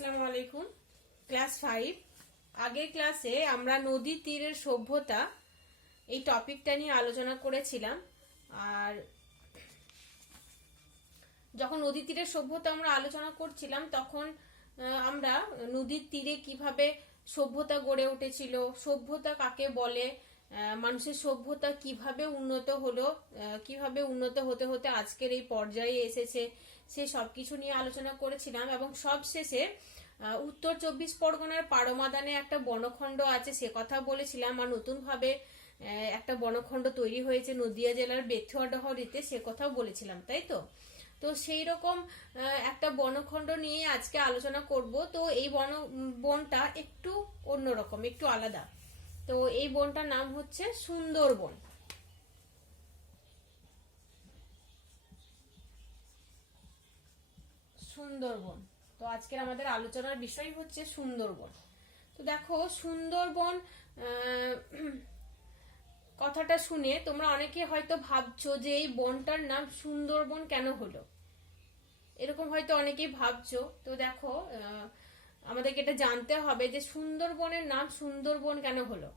আসসালামু আলাইকুম। ক্লাস 5 আগের ক্লাসে আমরা নদী তীরের সভ্যতা এই টপিকটা নিয়ে আলোচনা করেছিলাম। আর যখন নদী তীরের সভ্যতা আমরা আলোচনা করছিলাম তখন আমরা নদীর তীরে কিভাবে সভ্যতা গড়ে উঠেছিল, সভ্যতা কাকে বলে, মানুষের সভ্যতা কিভাবে উন্নত হলো, কিভাবে উন্নত হতে হতে আজকের এই পর্যায়ে এসেছে, সে সবকিছু নিয়ে আলোচনা করেছিলাম। এবং সব শেষে উত্তর 24 পরগনার পারমাদানে একটা বনখণ্ড আছে সে কথা বলেছিলাম। আর নতুন ভাবে একটা বনখণ্ড তৈরি হয়েছে নদিয়া জেলার বেথুয়াডহরিতে, সে কথাও বলেছিলাম, তাই তো? তো সেই রকম একটা বনখণ্ড নিয়ে আজকে আলোচনা করব। তো এই বনটা একটু অন্যরকম, একটু আলাদা। তো এই বনটার নাম হচ্ছে সুন্দরবন। সুন্দরবন। তো আজকের আমাদের আলোচনার বিষয় হচ্ছে সুন্দরবন। তো দেখো, সুন্দরবন কথাটা শুনে তোমরা অনেকে হয়তো ভাবছো যে এই বনটার নাম সুন্দরবন কেন হলো, এরকম হয়তো অনেকেই ভাবছো। তো দেখো, আমাদেরকে এটা জানতে হবে যে সুন্দরবনের নাম সুন্দরবন কেন হলো।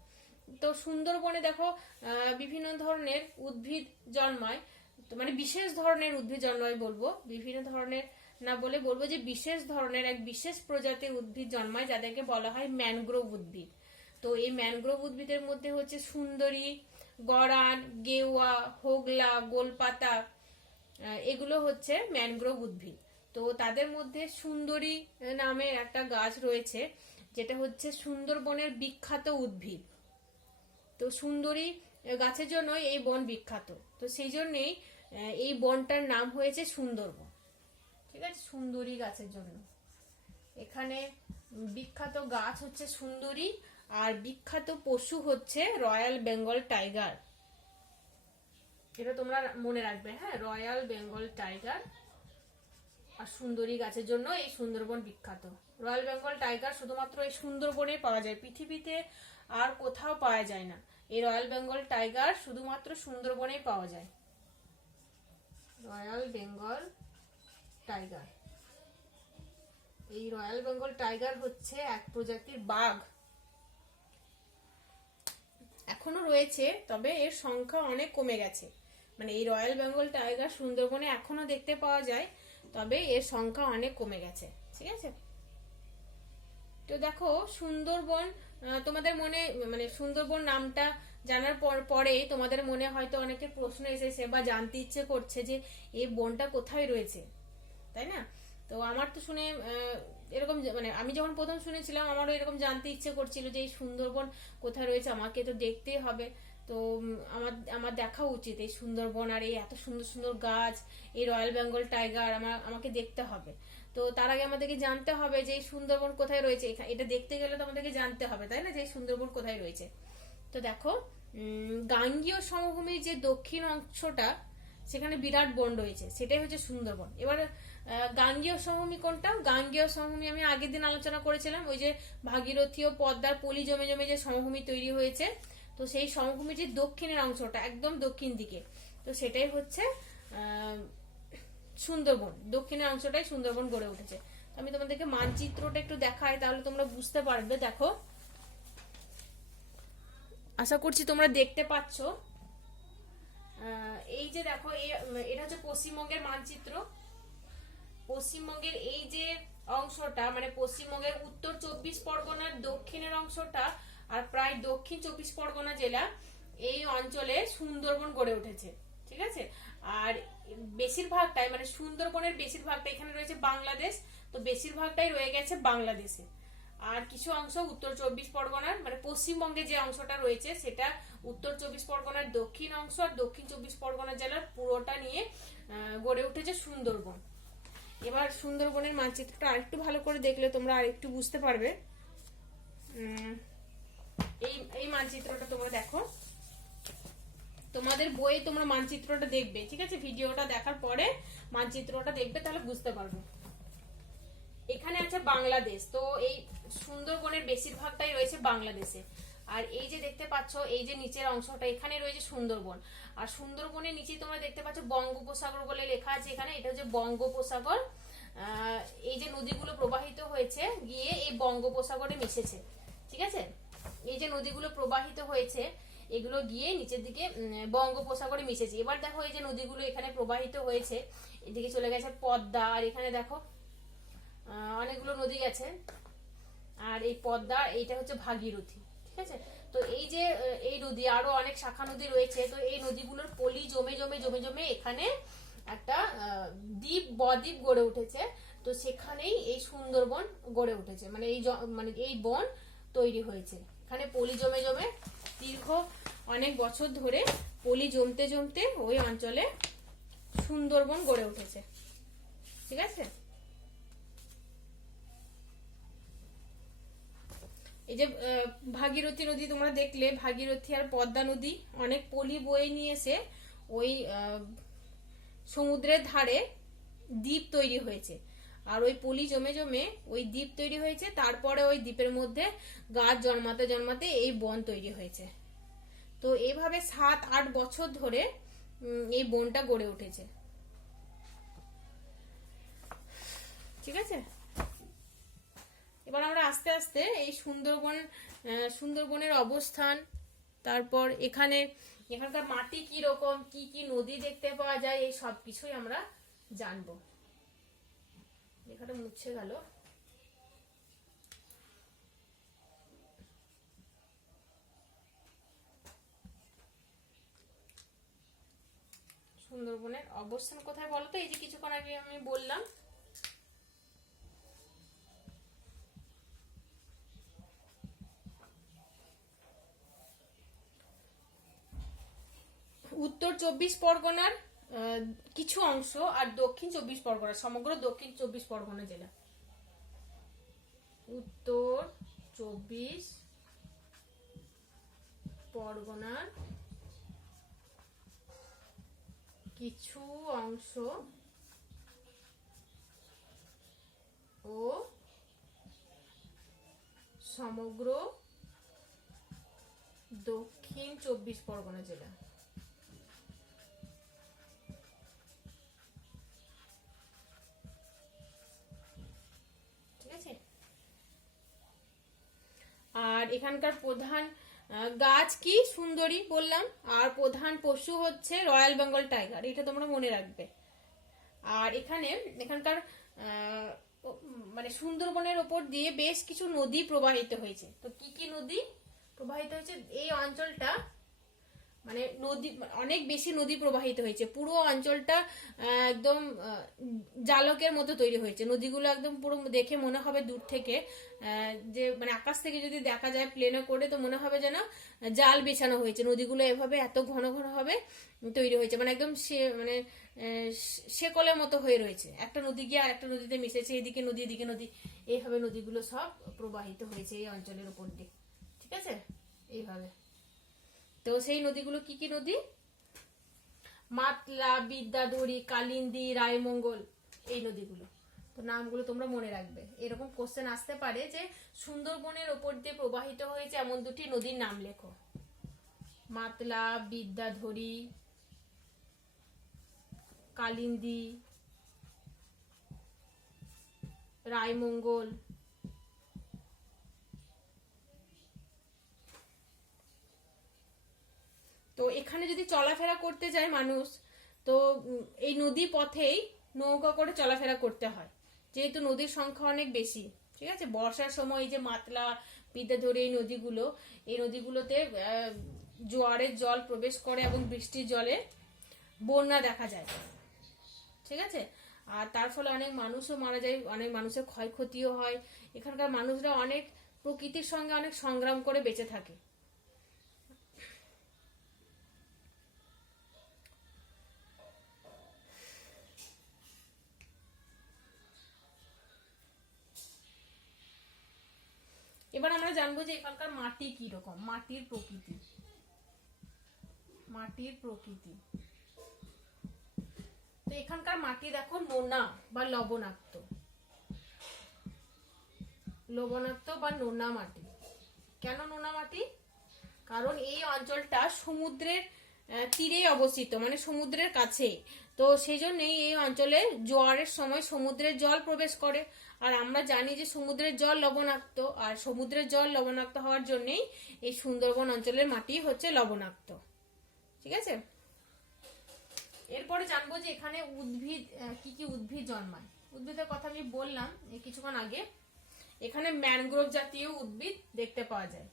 তো সুন্দরবনে দেখো বিভিন্ন ধরনের উদ্ভিদ জন্মায়, তো মানে বিশেষ ধরনের উদ্ভিদ জন্মায় বলবো, বিভিন্ন ধরনের না বলে বলবো যে বিশেষ ধরনের এক বিশেষ প্রজাতির উদ্ভিদ জন্মায় যাদেরকে বলা হয় ম্যানগ্রোভ উদ্ভিদ। তো এই ম্যানগ্রোভ উদ্ভিদের মধ্যে হচ্ছে সুন্দরী, গরান, গেওয়া, হোগলা, গোলপাতা, এগুলো হচ্ছে ম্যানগ্রোভ উদ্ভিদ। তো তাদের মধ্যে সুন্দরী নামের একটা গাছ রয়েছে যেটা হচ্ছে সুন্দরবনের বিখ্যাত উদ্ভিদ। তো সুন্দরী গাছের জন্য এই বন বিখ্যাত, তো সেই জন্যেই এই বনটার নাম হয়েছে সুন্দরবন। ঠিক আছে, সুন্দরী গাছের জন্য। এখানে বিখ্যাত গাছ হচ্ছে সুন্দরী, আর বিখ্যাত পশু হচ্ছে রয়্যাল বেঙ্গল টাইগার। এটা তোমরা মনে রাখবে, হ্যাঁ, রয়্যাল বেঙ্গল টাইগার আর সুন্দরী গাছের জন্য এই সুন্দরবন বিখ্যাত। রয়্যাল বেঙ্গল টাইগার শুধুমাত্র এই সুন্দরবনে পাওয়া যায়, পৃথিবীতে আর কোথাও পাওয়া যায় না। এই রয়্যাল বেঙ্গল টাইগার শুধুমাত্র সুন্দরবনেই পাওয়া যায়। রয়্যাল বেঙ্গল টাইগার, এই রয়্যাল বেঙ্গল টাইগার হচ্ছে এক প্রজাতির বাঘ, এখনো রয়েছে, তবে এর সংখ্যা অনেক কমে গেছে। মানে এই রয়্যাল বেঙ্গল টাইগার সুন্দরবনে এখনো দেখতে পাওয়া যায়, তবে এর সংখ্যা অনেক কমে গেছে। ঠিক আছে, তো দেখো সুন্দরবন তোমাদের মনে, মানে সুন্দরবন নামটা জানার পরেই তোমাদের মনে হয়তো অনেকের প্রশ্ন এসেছে বা জানতে ইচ্ছে করছে যে এই বনটা কোথায় রয়েছে, তাই না? তো আমার তো শুনে এরকম, মানে আমি যখন প্রথম শুনেছিলাম আমারও এরকম জানতে ইচ্ছে করছিল যে এই সুন্দরবন কোথায় রয়েছে, আমাকে তো দেখতেই হবে। তো আমার দেখা উচিত এই সুন্দরবন, আর এই এত সুন্দর সুন্দর গাছ, এই রয়্যাল বেঙ্গল টাইগার আমাকে দেখতে হবে। তো তার আগে আমাদেরকে জানতে হবে যে এই সুন্দরবন কোথায় রয়েছে। এটা দেখতে গেলে তো আমাদেরকে জানতে হবে, তাই না, যে এই সুন্দরবন কোথায় রয়েছে। তো দেখো, গাঙ্গীয় সমভূমির যে দক্ষিণ অংশটা সেখানে বিরাট বন রয়েছে, সেটাই হচ্ছে সুন্দরবন। এবার গাঙ্গীয় সমভূমি কোনটা? গাঙ্গীয় সমভূমি আমি আগের দিন আলোচনা করেছিলাম, ওই যে ভাগীরথী ও পদ্মার পলি জমে জমে যে সমভূমি তৈরি হয়েছে, তো সেই সমভূমির যে দক্ষিণের অংশটা, একদম দক্ষিণ দিকে, তো সেটাই হচ্ছে সুন্দরবন। দক্ষিণের অংশটাই সুন্দরবন গড়ে উঠেছে। আমি তোমাদেরকে মানচিত্রটা একটু দেখাই, তাহলে তোমরা বুঝতে পারবে। দেখো, আশা করছি তোমরা দেখতে পাচ্ছ। এই যে দেখো, এটা হচ্ছে পশ্চিমবঙ্গের মানচিত্র। পশ্চিমবঙ্গের এই যে অংশটা, মানে পশ্চিমবঙ্গের উত্তর 24 পরগনার দক্ষিণের অংশটা আর প্রায় দক্ষিণ 24 পরগনা জেলা, এই অঞ্চলে সুন্দরবন গড়ে উঠেছে। ঠিক আছে, আর বেশিরভাগটাই, মানে সুন্দরবনের বেশিরভাগটা এখানে রয়েছে বাংলাদেশ, তো বেশিরভাগটাই রয়ে গেছে বাংলাদেশে। আর কিছু অংশ উত্তর 24 পরগনার, মানে পশ্চিমবঙ্গে যে অংশটা রয়েছে সেটা উত্তর 24 পরগনার দক্ষিণ অংশ আর দক্ষিণ 24 পরগনা জেলার পুরোটা নিয়ে গড়ে উঠেছে সুন্দরবন। এবার সুন্দরবনের মানচিত্রটা আরেকটু ভালো করে দেখলে তোমরা আরেকটু বুঝতে পারবে। এই মানচিত্রটা তোমরা দেখো, তোমাদের বইয়ে তোমরা মানচিত্রটা দেখবে, ঠিক আছে, ভিডিওটা দেখার পরে মানচিত্রটা দেখবে, তাহলে বুঝতে পারবে। এখানে আছে বাংলাদেশ, তো এই সুন্দরবনের বেশিরভাগটাই রয়েছে বাংলাদেশে। আর এই যে দেখতে পাচ্ছ, এই যে নিচের অংশটা, এখানে রয়েছে সুন্দরবন। আর সুন্দরবনের নিচে তোমরা দেখতে পাচ্ছ বঙ্গোপসাগর বলে লেখা আছে এখানে, এটা হচ্ছে বঙ্গোপসাগর। এই যে নদীগুলো প্রবাহিত হয়েছে গিয়ে এই বঙ্গোপসাগরে মিশেছে, ঠিক আছে। এই যে নদীগুলো প্রবাহিত হয়েছে এগুলো গিয়ে নিচের দিকে বঙ্গোপসাগরে মিশেছে। এবার দেখো এই যে নদীগুলো এখানে প্রবাহিত হয়েছে, এদিকে চলে গেছে পদ্মা, আর এখানে দেখো অনেকগুলো নদী গেছে, আর এই পদ্মা এইটা হচ্ছে ভাগীরথী, ঠিক আছে। তো এই যে এই নদী আরো অনেক শাখা নদী রয়েছে, তো এই নদীগুলোর পলি জমে জমে জমে জমে এখানে একটা দ্বীপ বদ্বীপ গড়ে উঠেছে। তো সেখানেই এই সুন্দরবন গড়ে উঠেছে, মানে এই বন তৈরি হয়েছে। এখানে পলি জমে জমে দীর্ঘ অনেক বছর ধরে পলি জমতে জমতে ওই অঞ্চলে সুন্দরবন গড়ে উঠেছে, ঠিক আছে। এই যে ভাগীরথী নদী তোমরা দেখলে, ভাগীরথী আর পদ্মা নদী অনেক পলি বয়ে নিয়ে এসে ওই সমুদ্রের ধারে দ্বীপ তৈরি হয়েছে, আর ওই পলি জমে জমে ওই দ্বীপ তৈরি হয়েছে। তারপরে ওই দ্বীপের মধ্যে গাছ জন্মাতে জন্মাতে এই বন তৈরি হয়েছে। তো এইভাবে 7-8 বছর ধরে এই বনটা গড়ে উঠেছে, ঠিক আছে। এবার আমরা আস্তে আস্তে এই সুন্দরবনের অবস্থান, তারপর এখানকার মাটি কি রকম, কি কি নদী দেখতে পাওয়া যায়, এই সব কিছুই আমরা জানবো। লেখাটা মুছে গেল। সুন্দরবনের অবস্থান কোথায় বলো তো? এই যে কিছুক্ষণ আগে আমি বললাম, উত্তর 24 পরগনার কিছু অংশ আর দক্ষিণ 24 পরগনা, সমগ্র দক্ষিণ 24 পরগনা জেলা। উত্তর 24 পরগনার কিছু অংশ ও সমগ্র দক্ষিণ 24 পরগনা জেলা। আর এখানকার প্রধান গাছ কি? সুন্দরী বললাম, আর প্রধান পশু হচ্ছে রয়্যাল বেঙ্গল টাইগার, এটা তোমরা মনে রাখবে। আর এখানকার মানে সুন্দরবনের ওপর দিয়ে বেশ কিছু নদী প্রবাহিত হয়েছে। তো কি কি নদী প্রবাহিত হয়েছে? এই অঞ্চলটা মানে নদী, অনেক বেশি নদী প্রবাহিত হয়েছে। পুরো অঞ্চলটা একদম জালকের মতো তৈরি হয়েছে। নদীগুলো একদম পুরো দেখে মনে হবে দূর থেকে, যে মানে আকাশ থেকে যদি দেখা যায় প্লেনে করে, তো মনে হবে যেন জাল বিছানো হয়েছে। নদীগুলো এভাবে এত ঘন ঘন ভাবে তৈরি হয়েছে, মানে একদম মানে শেকলের মতো হয়ে রয়েছে। একটা নদী গিয়ে আর একটা নদীতে মিশেছে, এদিকে নদী এদিকে নদী, এইভাবে নদীগুলো সব প্রবাহিত হয়েছে এই অঞ্চলের উপর দিয়ে, ঠিক আছে, এইভাবে। তো সেই নদীগুলো কি কি নদী? মাতলা, বিদ্যাধরী, কালিন্দী, রায়মঙ্গল, এই নদীগুলো। তো নামগুলো তোমরা মনে রাখবে। এরকম কোশ্চেন আসতে পারে যে সুন্দরবনের ওপর দিয়ে প্রবাহিত হয়েছে এমন দুটি নদীর নাম লেখো। মাতলা, বিদ্যাধরী, কালিন্দী, রায়মঙ্গল। তো এখানে যদি চলাফেরা করতে যায় মানুষ, তো এই নদী পথেই নৌকা করে চলাফেরা করতে হয়, যেহেতু নদীর সংখ্যা অনেক বেশি, ঠিক আছে। বর্ষার সময় এই যে মাতলা, বিদ্যাধরী, এই নদীগুলোতে জোয়ারের জল প্রবেশ করে এবং বৃষ্টির জলে বন্যা দেখা যায়, ঠিক আছে। আর তার ফলে অনেক মানুষও মারা যায়, অনেক মানুষের ক্ষয়ক্ষতিও হয়। এখানকার মানুষরা অনেক প্রকৃতির সঙ্গে অনেক সংগ্রাম করে বেঁচে থাকে। এবার আমরা জানবো যে এখানকার মাটি কি রকম, মাটির প্রকৃতি। তো এখানকার মাটি দেখো নোনা বা লবণাক্ত বা নোনা মাটি। কেন নোনা মাটি? কারণ এই অঞ্চলটা সমুদ্রের তীরে অবস্থিত, মানে সমুদ্রের কাছে। তো সেই জন্যই এই অঞ্চলে জোয়ারের সময় সমুদ্রের জল প্রবেশ করে। আর আমরা জানি যে সমুদ্রের জল লবণাক্ত, আর সমুদ্রের জল লবণাক্ত হওয়ার জন্যই এই সুন্দরবন অঞ্চলের মাটি হচ্ছে লবণাক্ত। ঠিক আছে, এরপরে জানবো যে এখানে উদ্ভিদ কি কি উদ্ভিদ জন্মায়। উদ্ভিদের কথা আমি বললাম কিছুক্ষণ আগে। এখানে ম্যানগ্রোভ জাতীয় উদ্ভিদ দেখতে পাওয়া যায়,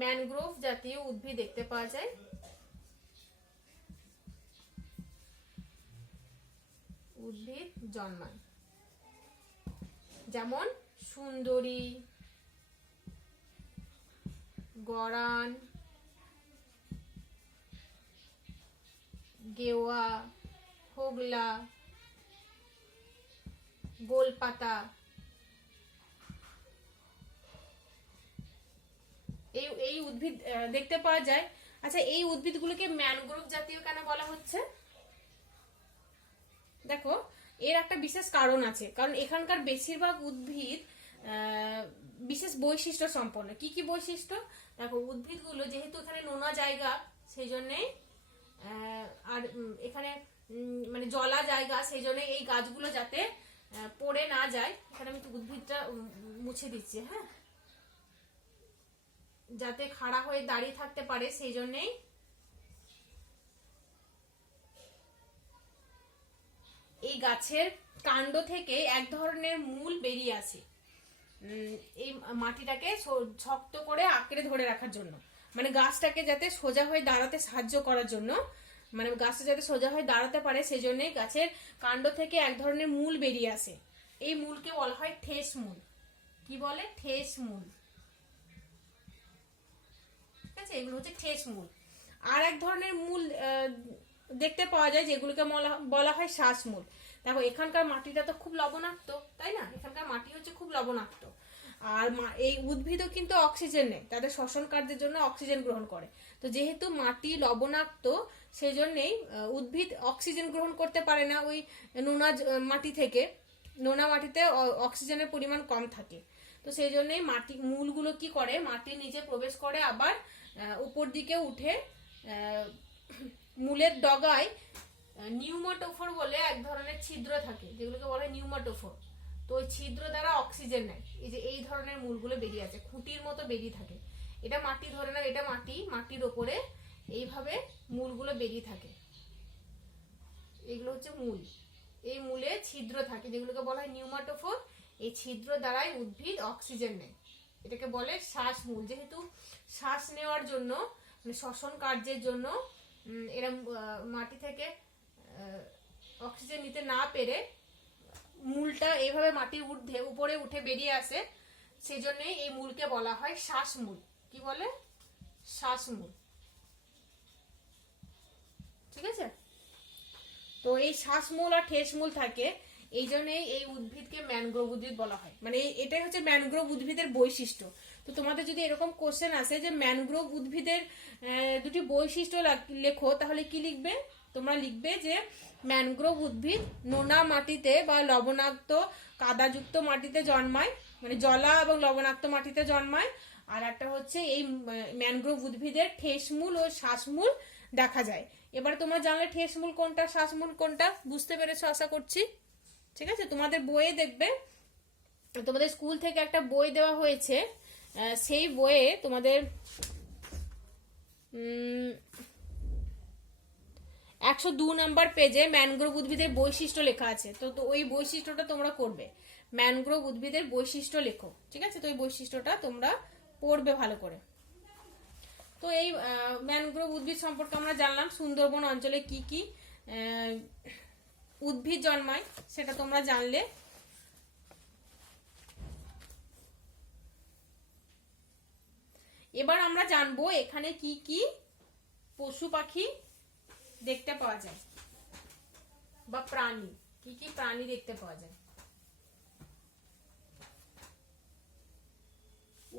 ম্যানগ্রোভ জাতীয় উদ্ভিদ দেখতে পাওয়া যায়। উদ্ভিদ জন্মায় যেমন সুন্দরী, গরান, গেওয়া, হোগলা, গোলপাতা, এই উদ্ভিদ দেখতে পাওয়া যায়। আচ্ছা, এই উদ্ভিদগুলোকে ম্যানগ্রোভ জাতীয় কেন বলা হচ্ছে? দেখো, এর একটা বিশেষ কারণ আছে, কারণ এখানকার বেশিরভাগ উদ্ভিদ বিশেষ বৈশিষ্ট্য সম্পন্ন। কি কি বৈশিষ্ট্য? দেখো, উদ্ভিদগুলো যেহেতু এখানে নোনা জায়গা, সেই জন্যে আর এখানে মানে জলা জায়গা, সেই জন্য এই গাছগুলো যাতে পড়ে না যায়। এখানে আমি উদ্ভিদটা মুছে দিচ্ছি, হ্যাঁ, যাতে খাড়া হয়ে দাঁড়িয়ে থাকতে পারে, সেই জন্যেই এই গাছের কাণ্ড থেকে এক ধরনের মূল বেরিয়ে আসে এই মাটিটাকে শক্ত করে আঁকড়ে ধরে রাখার জন্য, মানে গাছটাকে যাতে সোজা হয়ে দাঁড়াতে সাহায্য করার জন্য, মানে গাছটা যাতে সোজা হয়ে দাঁড়াতে পারে, সেই জন্য গাছের কাণ্ড থেকে এক ধরনের মূল বেরিয়ে আসে। এই মূলকে বলা হয় ঠেস মূল। কি বলে? ঠেস মূল। ঠিক আছে, এগুলো হচ্ছে ঠেস মূল। আর এক ধরনের মূল দেখতে পাওয়া যায় যেগুলোকে বলা হয় শ্বাস মূল। দেখো, এখানকার মাটিটা তো খুব লবণাক্ত, তাই না? এখানকার মাটি হচ্ছে খুব লবণাক্ত। আর এই উদ্ভিদও কিন্তু অক্সিজেন নেয়, তাদের শ্বসন কার্যের জন্য অক্সিজেন গ্রহণ করে। তো যেহেতু মাটি লবণাক্ত, সেই জন্যেই উদ্ভিদ অক্সিজেন গ্রহণ করতে পারে না ওই নোনা মাটি থেকে। নোনা মাটিতে অক্সিজেনের পরিমাণ কম থাকে। তো সেই জন্যই মূলগুলো কি করে, মাটির নিচে প্রবেশ করে, আবার উপর দিকে উঠে মূলের ডগায় নিউমাটোফোর বলে এক ধরনের ছিদ্র থাকে, যেগুলোকে বলা হয় নিউমাটোফোর। তো ওই ছিদ্র দ্বারা অক্সিজেন নেয়। এই যে এই ধরনের মূলগুলো বেরিয়ে আছে, খুঁটির মতো বেরিয়ে থাকে। এটা মাটি, ধরে নাও এটা মাটি, মাটির ওপরে এইভাবে মূলগুলো বেরিয়ে থাকে। এগুলো হচ্ছে মূল। এই মূলে ছিদ্র থাকে, যেগুলোকে বলা হয় নিউমাটোফোর। এই ছিদ্র দ্বারাই উদ্ভিদ অক্সিজেন নেয়। এটাকে বলে শ্বাস মূল। যেহেতু শ্বাস নেওয়ার জন্য, মানে শ্বসন কার্যের জন্য এরা মাটি থেকে অক্সিজেন নিতে না পেরে মূলটা এইভাবে মাটির উপরে উঠে বেরিয়ে আসে, সেই জন্যই এই মূলকে বলা হয় শ্বাস মূল। কি বলে? শ্বাস মূল। ঠিক আছে, তো এই শ্বাসমূল আর ঠেসমূল থাকে, এই জন্যই এই উদ্ভিদকে ম্যানগ্রোভ উদ্ভিদ বলা হয়। মানে এটাই হচ্ছে ম্যানগ্রোভ উদ্ভিদের বৈশিষ্ট্য। তো তোমাদের যদি এরকম কোশ্চেন আসে যে ম্যানগ্রোভ উদ্ভিদের দুটি বৈশিষ্ট্য লেখো, তাহলে কি লিখবে? তোমরা লিখবে যে ম্যানগ্রোভ উদ্ভিদ নোনা মাটিতে বা লবণাক্ত কাদাযুক্ত মাটিতে জন্মায়, মানে জলা এবং লবণাক্ত মাটিতে জন্মায়। আর একটা হচ্ছে এই ম্যানগ্রোভ উদ্ভিদের ঠেসমূল ও শ্বাসমূল দেখা যায়। এবারে তোমরা জানলে ঠেসমূল কোনটা, শ্বাসমূল কোনটা, বুঝতে পেরেছো আশা করছি। ঠিক আছে, তোমাদের বইয়ে দেখবে, তোমাদের স্কুল থেকে একটা বই দেওয়া হয়েছে, সেই বইয়ে তোমাদের 102 নম্বর পেজে ম্যানগ্রোভ উদ্ভিদের বৈশিষ্ট্য লেখা আছে। তো ওই বৈশিষ্ট্যটা তোমরা করবে, ম্যানগ্রোভ উদ্ভিদের বৈশিষ্ট্য লেখো। ঠিক আছে, তো ওই বৈশিষ্ট্যটা তোমরা পড়বে ভালো করে। তো এই ম্যানগ্রোভ উদ্ভিদ সম্পর্কে আমরা জানলাম। সুন্দরবন অঞ্চলে কি কি উদ্ভিদ জন্মায় সেটা তোমরা জানলে। এবার আমরা জানবো এখানে কি কি পশু পাখি দেখতে পাওয়া যায় বা প্রাণী, কি কি প্রাণী দেখতে পাওয়া যায়।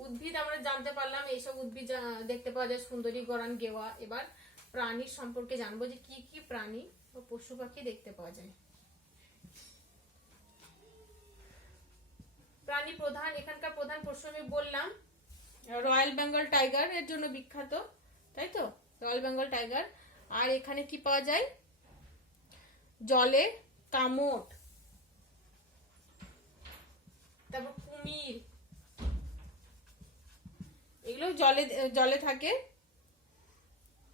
উদ্ভিদ আমরা জানতে পারলাম, এইসব উদ্ভিদ দেখতে পাওয়া যায়, সুন্দরী, গরান, গেওয়া। এবার প্রাণীর সম্পর্কে জানবো যে কি কি প্রাণী ও পশু পাখি দেখতে পাওয়া যায়। প্রাণী প্রধান, এখানকার প্রধান পশু আমি বললাম, রয়্যাল বেঙ্গল টাইগার এর জন্য বিখ্যাত, তাই তো, রয়্যাল বেঙ্গল টাইগার। আর এখানে কি পাওয়া যায়? জলে কামট, তারপর কুমির, এগুলো জলে জলে থাকে।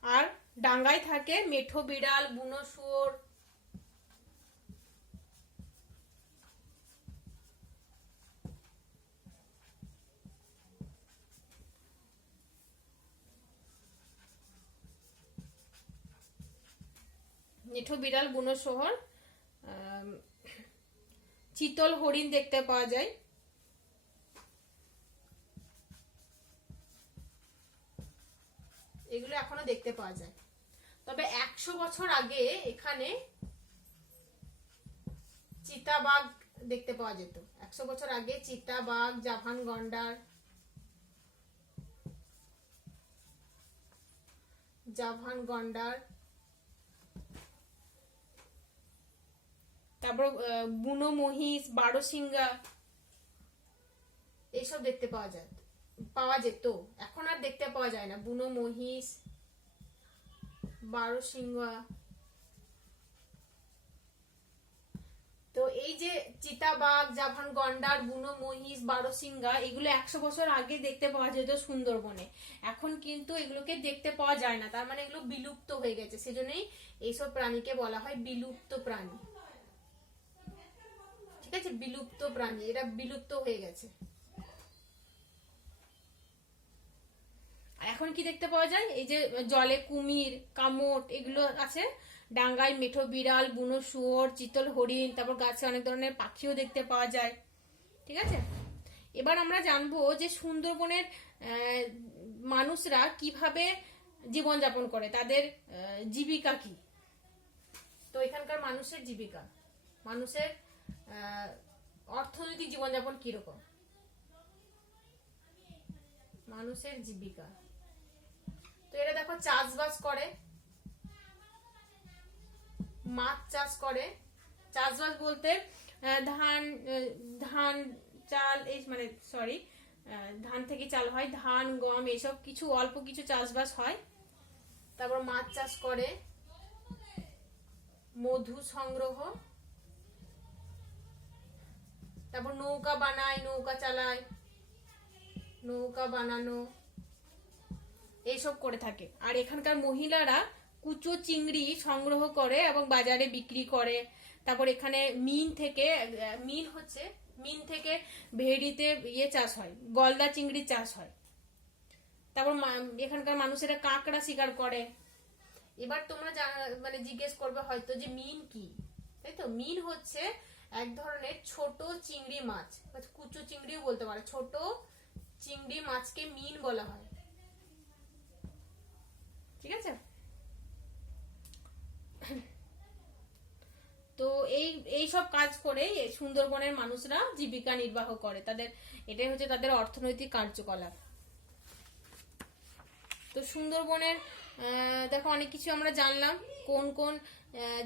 আর ডাঙ্গায় থাকে মেঠো বিড়াল, বুনো শুয়োর। মেঠো বিড়াল, বুনো শুয়োর, চিতল হরিণ দেখতে পাওয়া যায়। এগুলো এখনো দেখতে পাওয়া যায়। তবে 100 বছর আগে এখানে চিতাবাঘ দেখতে পাওয়া যেত। 100 বছর আগে চিতাবাঘ, জাভান গন্ডার, তারপর বুনো মহিষ, বারোসিংহা, এইসব দেখতে পাওয়া যেত। এখন আর দেখতে পাওয়া যায় না। বুনো মহিষ, বারোসিংহা। তো এই যে চিতাবাঘ, জাভান গন্ডার, বুনো মহিষ, বারোসিংহা, এগুলো 100 বছর আগে দেখতে পাওয়া যেত সুন্দরবনে। এখন কিন্তু এগুলোকে দেখতে পাওয়া যায় না, তার মানে এগুলো বিলুপ্ত হয়ে গেছে। সেজন্যই এইসব প্রাণীকে বলা হয় বিলুপ্ত প্রাণী। ঠিক আছে, বিলুপ্ত প্রাণী, এটা বিলুপ্ত হয়ে গেছে। এখন কি দেখতে পাওয়া যায়? এই যে জলে কুমির, কামট, এগুলো আছে। ডাঙ্গায় মেঠো বিড়াল, বুনো শুয়োর, চিতল হরিণ, তারপর গাছে অনেক ধরনের পাখিও দেখতে পাওয়া যায়। ঠিক আছে, এবার আমরা জানবো যে সুন্দরবনের মানুষরা কিভাবে জীবনযাপন করে, তাদের জীবিকা কি। তো এখানকার মানুষের জীবিকা, মানুষের অর্থনৈতিক জীবনযাপন কিরকম। মানুষের জীবিকা, তো এরা দেখো চাষবাস করে, মাছ চাষ করে। চাষবাস বলতে ধান ধান চাল, এই মানে সরি, ধান থেকে চাল হয়, ধান গম এসব কিছু অল্প কিছু চাষবাস হয়। তারপর মাছ চাষ করে, মধু সংগ্রহ, তারপর নৌকা বানায়, নৌকা চালায়, নৌকা বানানো এইসব করে থাকে। আর এখানকার মহিলারা কুচো চিংড়ি সংগ্রহ করে এবং বাজারে বিক্রি করে। তারপর এখানে মিন থেকে ভেড়িতে চাষ হয়, গলদা চিংড়ি চাষ হয়। তারপর এখানকার মানুষেরা কাঁকড়া শিকার করে। এবার তোমরা মানে জিজ্ঞেস করবে হয়তো যে মিন কি, তাই তো? মিন হচ্ছে এক ধরনের ছোট চিংড়ি মাছ, কুচো চিংড়িও বলতে পারে। ছোট চিংড়ি মাছকে মিন বলা হয়। ঠিক আছে, তো এই সব কাজ করে সুন্দরবনের মানুষরা জীবিকা নির্বাহ করে। এটাই হচ্ছে তাদের অর্থনৈতিক কার্যকলাপ। তো সুন্দরবনের দেখো অনেক কিছু আমরা জানলাম, কোন কোন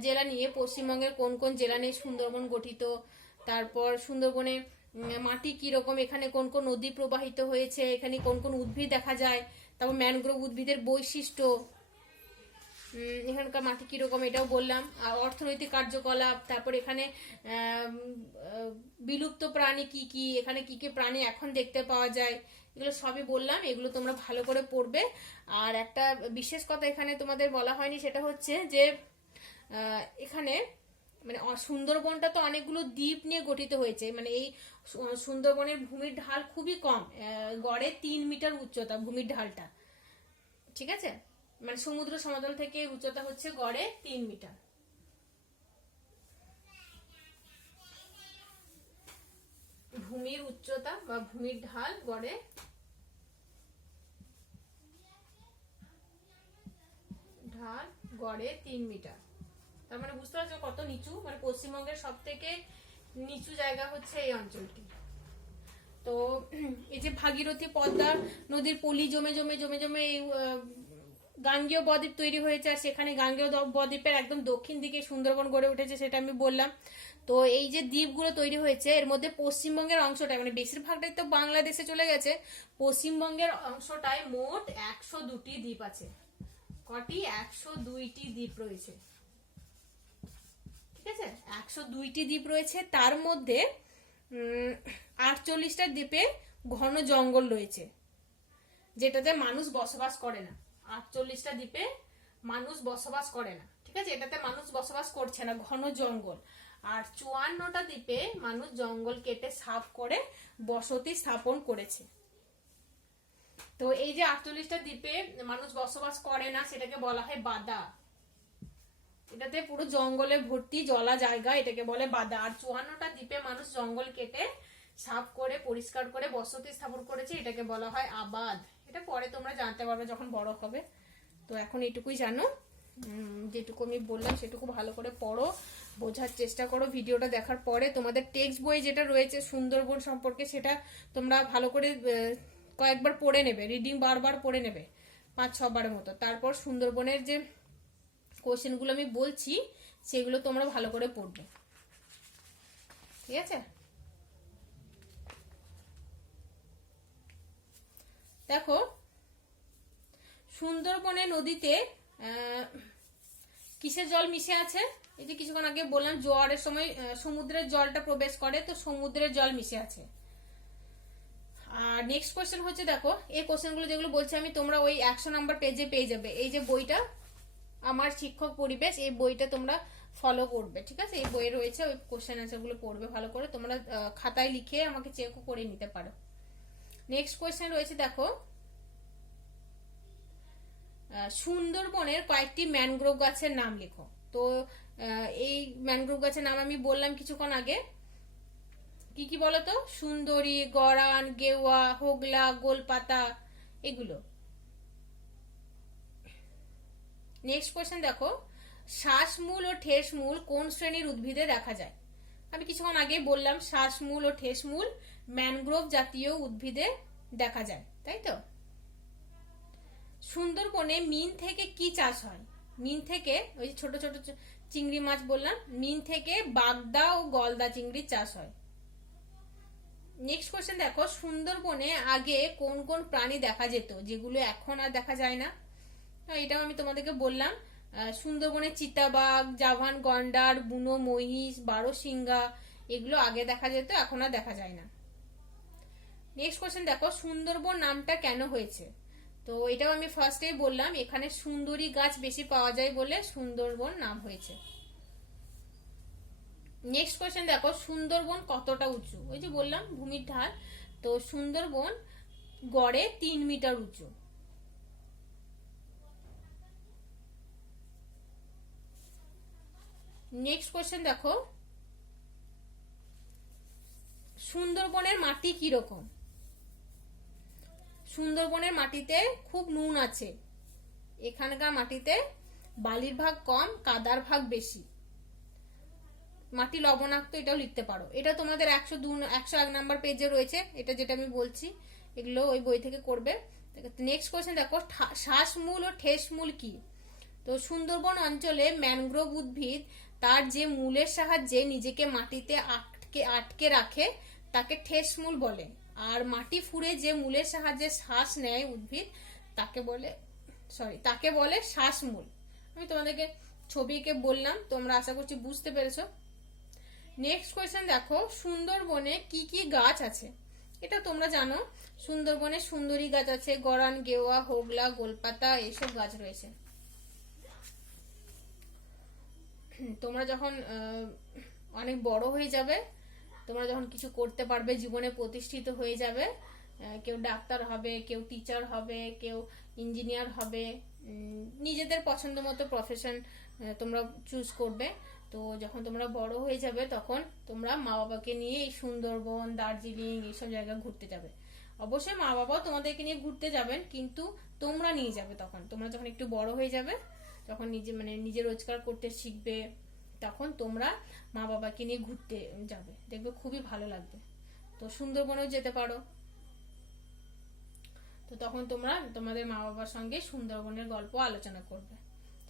জেলা নিয়ে, পশ্চিমবঙ্গের কোন কোন জেলা নিয়ে সুন্দরবন গঠিত। তারপর সুন্দরবনে মাটি কিরকম, এখানে কোন কোন নদী প্রবাহিত হয়েছে, এখানে কোন কোন উদ্ভিদ দেখা যায়, তারপর ম্যানগ্রোভ উদ্ভিদের বৈশিষ্ট্য, এখানকার মাটি কিরকম এটাও বললাম। আর অর্থনৈতিক কার্যকলাপ, তারপর এখানে বিলুপ্ত প্রাণী কি কি, এখানে কি কি প্রাণী এখন দেখতে পাওয়া যায়, এগুলো সবই বললাম। এগুলো তোমরা ভালো করে পড়বে। আর একটা বিশেষ কথা এখানে তোমাদের বলা হয়নি, সেটা হচ্ছে যে এখানে মানে সুন্দরবনটা তো অনেকগুলো দ্বীপ নিয়ে গঠিত হয়েছে। মানে এই সুন্দরবনের ভূমির ঢাল খুবই কম, গড়ে 3 মিটার উচ্চতা ভূমির ঢালটা। ঠিক আছে, মানে সমুদ্র সমতল থেকে উচ্চতা হচ্ছে গড়ে 3 মিটার। ভূমির উচ্চতা বা ভূমির ঢাল গড়ে ঢাল গড়ে 3 মিটার। তার মানে বুঝতে পারছো কত নিচু। মানে পশ্চিমবঙ্গের সব থেকে নিচু জায়গা হচ্ছে এই অঞ্চলটি। তো এই যে ভাগীরথী পদ্মা নদীর পলি জমে জমে জমে জমে গাঙ্গেয় বদ্বীপ তৈরি হয়েছে। আর সেখানে গাঙ্গেয় বদ্বীপের একদম দক্ষিণ দিকে সুন্দরবন গড়ে উঠেছে, সেটা আমি বললাম। তো এই যে দ্বীপগুলো তৈরি হয়েছে, এর মধ্যে পশ্চিমবঙ্গের অংশটাই, মানে বেশিরভাগটাই তো বাংলাদেশে চলে গেছে, পশ্চিমবঙ্গের অংশটায় মোট 102টি দ্বীপ আছে। কটি? 102টি দ্বীপ রয়েছে। আছে। 102টি দ্বীপ রয়েছে, তার মধ্যে 48টা দ্বীপে ঘন জঙ্গল রয়েছে, যেটাতে মানুষ বসবাস করে না। 48টা দ্বীপে মানুষ বসবাস করে না, ঠিক আছে, এটাতে মানুষ বসবাস করছে না, ঘন জঙ্গল। আর 54টা দ্বীপে মানুষ জঙ্গল কেটে সাফ করে বসতি স্থাপন করেছে। তো এই যে 48টা দ্বীপে মানুষ বসবাস করে না, সেটাকে বলা হয় বাদা। এটাতে পুরো জঙ্গলে ভর্তি জলা জায়গা, এটাকে বলে বাদা। আর 54টা দ্বীপে মানুষ জঙ্গল কেটে সাফ করে পরিষ্কার করে বসতি স্থাপন করেছে, এটাকে বলা হয় আবাদ। এটা পরে তোমরা জানতে পারবে যখন বড় হবে। তো এখন এইটুকুই জানো, যেটুকু আমি বললাম সেটুকু ভালো করে পড়ো, বোঝার চেষ্টা করো। ভিডিওটা দেখার পরে তোমাদের টেক্সট বই যেটা রয়েছে সুন্দরবন সম্পর্কে, সেটা তোমরা ভালো করে কয়েকবার পড়ে নেবে, রিডিং বারবার পড়ে নেবে 5-6 বারের মতো। তারপর সুন্দরবনের যে কোশ্চেনগুলো আমি বলছি সেগুলো তোমরা ভালো করে পড়বে, ঠিক আছে। দেখো, সুন্দরবনে নদীতে কিসের জল মিশে আছে? এই যে কিছুক্ষণ আগে বললাম জোয়ারের সময় সমুদ্রের জলটা প্রবেশ করে, তো সমুদ্রের জল মিশে আছে। আর নেক্সট কোশ্চেন হচ্ছে, দেখো এই কোশ্চেনগুলো যেগুলো বলছি আমি, তোমরা ওই 100 নাম্বার পেজে পেয়ে যাবে। এই যে বইটা আমার শিক্ষক পরিবেশ, এই বইটা তোমরা ফলো করবে, ঠিক আছে। এই বইয়ে রয়েছে, ওই কোশ্চেন আনসার গুলো পড়বে ভালো করে, তোমরা খাতায় লিখে আমাকে চেকও করে নিতে পারো। নেক্সট কোশ্চেন রয়েছে, দেখো সুন্দরবনের কয়েকটি ম্যানগ্রোভ গাছের নাম লেখো। তো এই ম্যানগ্রোভ গাছের নাম আমি বললাম কিছুক্ষণ আগে, কি কি বলতো? সুন্দরী, গরান, গেওয়া, হোগলা, গোলপাতা, এগুলো। নেক্সট কোয়েশ্চেন দেখো, শ্বাসমূল ও ঠেসমূল কোন শ্রেণীর উদ্ভিদে দেখা যায়? আমি কিছুক্ষণ আগে বললাম শ্বাসমূল ও ঠেসমূল ম্যানগ্রোভ জাতীয় উদ্ভিদে দেখা যায়, তাই তো। সুন্দরবনে মিন থেকে কি চাষ হয়? মিন থেকে ওই ছোট ছোট চিংড়ি মাছ বললাম, মিন থেকে বাগদা ও গলদা চিংড়ির চাষ হয়। নেক্সট কোয়েশ্চেন দেখো, সুন্দরবনে আগে কোন কোন প্রাণী দেখা যেত যেগুলো এখন আর দেখা যায় না? এটাও আমি তোমাদেরকে বললাম, সুন্দরবনে চিতাবাঘ, জাভান গন্ডার, বুনো মহিষ, বারোসিংহা, এগুলো আগে দেখা যেত, এখন আর দেখা যায় না। নেক্সট কোয়েশ্চেন দেখো, সুন্দরবন নামটা কেন হয়েছে? তো এটাও আমি ফার্স্টেই বললাম, এখানে সুন্দরী গাছ বেশি পাওয়া যায় বলে সুন্দরবন নাম হয়েছে। নেক্সট কোয়েশ্চেন দেখো, সুন্দরবন কতটা উঁচু? ওই যে বললাম ভূমির ঢাল, তো সুন্দরবন গড়ে 3 মিটার উঁচু। নেক্সট কোয়েশ্চেন দেখো, সুন্দরবনের মাটি কি রকম? সুন্দরবনের মাটিতে খুব নুন আছে, এখানকার মাটিতে বালির ভাগ কম, কাদার ভাগ বেশি। মাটি লবণাক্ত, এটাও লিখতে পারো। এটা তোমাদের 101 নাম্বার পেজে রয়েছে, এটা যেটা আমি বলছি, এগুলো ওই বই থেকে করবে। নেক্সট কোয়েশ্চেন দেখো, শ্বাসমূল ও ঠেসমূল কি? তো সুন্দরবন অঞ্চলে ম্যানগ্রোভ উদ্ভিদ তার যে মূলের সাহায্যে নিজেকে মাটিতে আটকে রাখে তাকে ঠেসমূল বলে। আর মাটি ফুঁড়ে যে মূলের সাহায্যে শ্বাস নেয় উদ্ভিদ তাকে বলে শ্বাসমূল। আমি তোমাদেরকে ছবি এঁকে বললাম, তোমরা আশা করছি বুঝতে পেরেছো। নেক্সট কোয়েশ্চেন দেখো, সুন্দরবনে কি কি গাছ আছে? এটা তোমরা জানো, সুন্দরবনে সুন্দরী গাছ আছে, গরান, গেওয়া, হোগলা, গোলপাতা, এইসব গাছ রয়েছে। তোমরা যখন অনেক বড় হয়ে যাবে, তোমরা যখন কিছু করতে পারবে, জীবনে প্রতিষ্ঠিত হয়ে যাবে, কেউ ডাক্তার হবে, কেউ টিচার হবে, কেউ ইঞ্জিনিয়ার হবে, নিজেদের পছন্দ মতো প্রফেশন তোমরা চুজ করবে। তো যখন তোমরা বড় হয়ে যাবে তখন তোমরা মা বাবাকে নিয়ে এই সুন্দরবন, দার্জিলিং এইসব জায়গায় ঘুরতে যাবে। অবশ্যই মা বাবাও তোমাদেরকে নিয়ে ঘুরতে যাবেন, কিন্তু তোমরা নিয়ে যাবে তখন। তোমরা যখন একটু বড় হয়ে যাবে, যখন নিজে রোজগার করতে শিখবে, তখন তোমরা মা বাবাকে নিয়ে ঘুরতে যাবে, দেখবে খুবই ভালো লাগবে। তো সুন্দরবনেও যেতে পারো। তো তখন তোমরা তোমাদের মা বাবার সঙ্গে সুন্দরবনের গল্প আলোচনা করবে,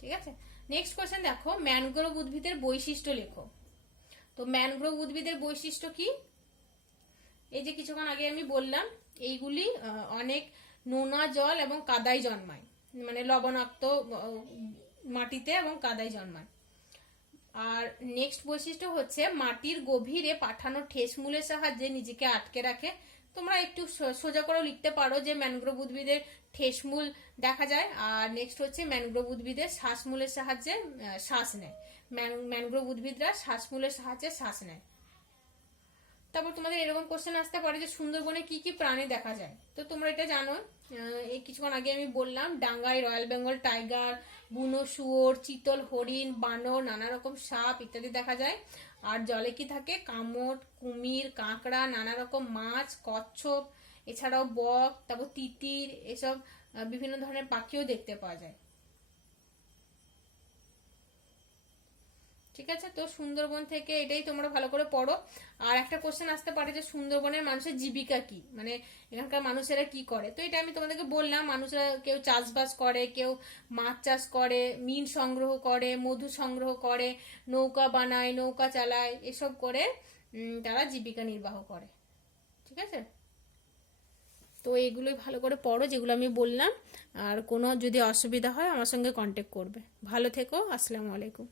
ঠিক আছে। নেক্সট কোয়েশ্চেন দেখো, ম্যানগ্রোভ উদ্ভিদের বৈশিষ্ট্য লেখো। তো ম্যানগ্রোভ উদ্ভিদের বৈশিষ্ট্য কি? এই যে কিছুক্ষণ আগে আমি বললাম, এইগুলি অনেক নোনা জল এবং কাদায় জন্মায়, মানে লবণাক্ত মাটিতে এবং কাদায় জন্মায়। আর নেক্সট বৈশিষ্ট্য হচ্ছে মাটির গভীরে পাঠানো ঠেস মূলের সাহায্যে নিজেকে আটকে রাখে। তোমরা একটু সোজা করে লিখতে পারো যে ম্যানগ্রোভ উদ্ভিদের ঠেসমূল দেখা যায়। আর নেক্সট হচ্ছে ম্যানগ্রোভ উদ্ভিদের শ্বাসমূলের সাহায্যে শ্বাস নেয়। ম্যানগ্রোভ উদ্ভিদরা শ্বাসমূলের সাহায্যে শ্বাস নেয়। তারপর তোমাদের এরকম কোশ্চেন আসতে পারে যে সুন্দরবনে কি কি প্রাণী দেখা যায়। তো তোমরা এটা জানো, এই কিছুক্ষণ আগে আমি বললাম ডাঙ্গায় রয়্যাল বেঙ্গল টাইগার, বুনো শুয়োর, চিতল হরিণ, বানর, নানা রকম সাপ ইত্যাদি দেখা যায়। আর জলে কি থাকে, কামট, কুমির, কাঁকড়া, নানা রকম মাছ, কচ্ছপ, এছাড়াও বক, তারপর তিতির, এসব বিভিন্ন ধরনের পাখিও দেখতে পাওয়া যায়। ঠিক আছে, তো সুন্দরবন থেকে এটাই তোমরা ভালো করে পড়ো। আর একটা কোশ্চেন আসতে পারে যে সুন্দরবনের মানুষের জীবিকা কি, মানে এখানকার মানুষেরা কি করে। তো এটা আমি তোমাদেরকে বললাম, মানুষরা কেউ চাষবাস করে, কেউ মাছ চাষ করে, মিন সংগ্রহ করে, মধু সংগ্রহ করে, নৌকা বানায়, নৌকা চালায়, এসব করে তারা জীবিকা নির্বাহ করে। ঠিক আছে, তো এগুলোই ভালো করে পড়ো যেগুলো আমি বললাম। আর কোনো যদি অসুবিধা হয় আমার সঙ্গে কন্ট্যাক্ট করবে। ভালো থেকো, আসসালামু আলাইকুম।